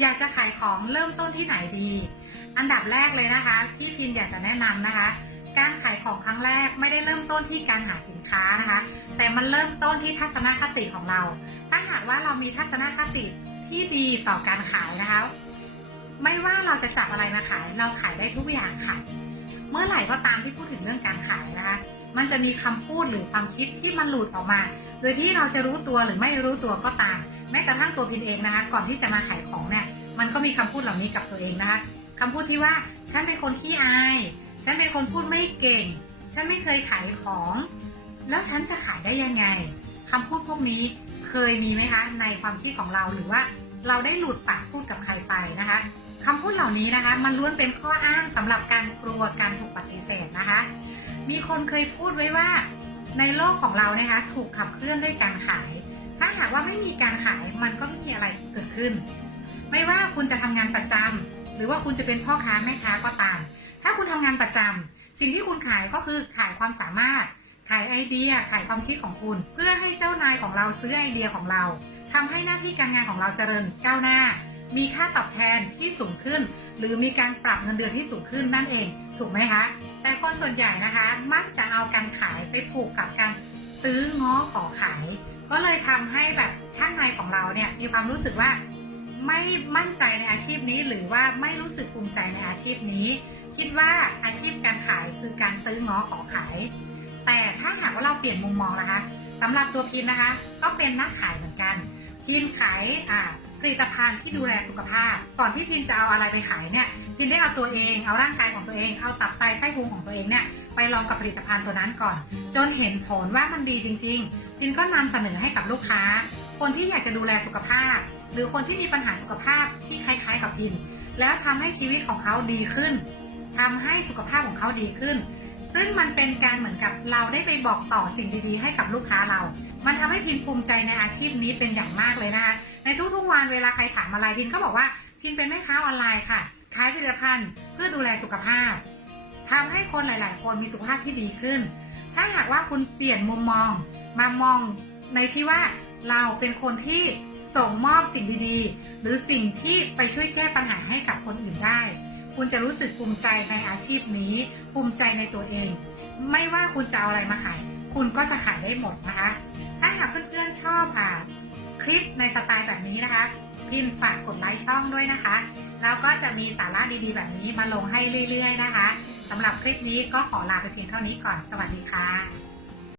อยากจะขายของเริ่มต้นที่ไหนดี อันดับแรกเลยนะคะที่พินอยากจะแนะนำนะคะ การขายของครั้งแรกไม่ได้เริ่มต้นที่การหาสินค้านะคะ แต่มันเริ่มต้นที่ทัศนคติของเรา ถ้าหากว่าเรามีทัศนคติที่ดีต่อการขายนะคะ ไม่ว่าเราจะจับอะไรมาขาย เราขายได้ทุกอย่างค่ะ เมื่อไหร่ก็ตามที่พูดถึงเรื่องการขายนะคะ มันจะมีคำพูดหรือความคิดที่มันหลุดออกมา โดยที่เราจะรู้ตัวหรือไม่รู้ตัวก็ตาม แม้กระทั่งตัวพินเองนะคะ ก่อนที่จะมาขายของเนี่ย มันก็มีคำพูดเหล่านี้กับตัวเองนะคะคำพูดที่ว่าฉันเป็นคนขี้อาย ฉันเป็นคนพูดไม่เก่ง ฉันไม่เคยขายของ แล้วฉันจะขายได้ยังไงคำพูดพวกนี้เคยมีไหมคะในความคิดของเราหรือว่าเราได้หลุดปากพูดกับใครไปนะคะคำพูดเหล่านี้นะคะ มันล้วนเป็นข้ออ้างสำหรับการกลัวการถูกปฏิเสธนะคะ มีคนเคยพูดไว้ว่า ในโลกของเรานะคะ ถูกขับเคลื่อนด้วยการขาย ถ้าหากว่าไม่มีการขายมันก็ไม่มีอะไรเกิดขึ้น ไม่ว่าคุณจะทำงานประจำหรือว่าคุณจะเป็นพ่อค้าแม่ค้าก็ตาม ถ้าคุณทำงานประจำสิ่งที่คุณขายก็คือขายความสามารถ ขายไอเดีย ขายความคิดของคุณ เพื่อให้เจ้านายของเราซื้อไอเดียของเราทำให้หน้าที่การงานของเราเจริญก้าวหน้า มีค่าตอบแทนที่สูงขึ้น หรือมีการปรับเงินเดือนที่สูงขึ้นนั่นเอง ถูกไหมคะ แต่คนส่วนใหญ่นะคะ มักจะเอาการขายไปผูกกับการตื้อง้อขอขาย ก็เลยทำให้แบบข้างในของเราเนี่ยมีความรู้สึกว่าไม่มั่นใจในอาชีพนี้ หรือว่าไม่รู้สึกภูมิใจในอาชีพนี้ คิดว่าอาชีพการขายคือการตื้อง้อขอขาย แต่ถ้าหากว่าเราเปลี่ยนมุมมองนะคะสำหรับตัวพินนะคะ ก็เป็นนักขายเหมือนกันพินขายอ่า ผลิตภัณฑ์ที่ดูแลสุขภาพ ก่อนที่พินจะเอาอะไรไปขายเนี่ยพินได้เอาตัวเองเอาร่างกายของตัวเองเอาตับไตไส้พุงของตัวเองเนี่ยไปลองกับผลิตภัณฑ์ตัวนั้นก่อน จนเห็นผลว่ามันดีจริง ๆ พินก็นำเสนอให้กับลูกค้า คนที่อยากจะดูแลสุขภาพ หรือคนที่มีปัญหาสุขภาพที่คล้ายๆ กับพิน แล้วทำให้ชีวิตของเขาดีขึ้นทำให้สุขภาพของเขาดีขึ้น ซึ่งมันเป็นการเหมือนกับเราได้ไปบอกต่อสิ่งดีๆ ให้กับลูกค้าเรา มันทำให้พินภูมิใจในอาชีพนี้เป็นอย่างมากเลยนะคะ ในทุกๆวันเวลาใครถามอะไรพินก็บอกว่าพินเป็นแม่ค้าออนไลน์ค่ะ ขายผลิตภัณฑ์เพื่อดูแลสุขภาพทำให้คนหลายๆ คนมีสุขภาพที่ดีขึ้น ถ้าหากว่าคุณเปลี่ยนมุมมอง มามองในที่ว่าเราเป็นคนที่ส่งมอบสิ่งดีๆ หรือสิ่งที่ไปช่วยแก้ปัญหาให้กับคน คุณจะรู้สึกภูมิใจในอาชีพนี้ ภูมิใจในตัวเอง ไม่ว่าคุณจะเอาอะไรมาขาย คุณก็จะขายได้หมดนะคะ ถ้าหากเพื่อนๆชอบอ่าคลิปในสไตล์แบบนี้นะคะ พิมพ์ฝากกดไลค์ช่องด้วยนะคะ แล้วก็จะมีสาระดีๆ แบบนี้มาลงให้เรื่อย ๆ นะคะสำหรับคลิปนี้ก็ขอลาไปเพียงเท่านี้ก่อน สวัสดีค่ะ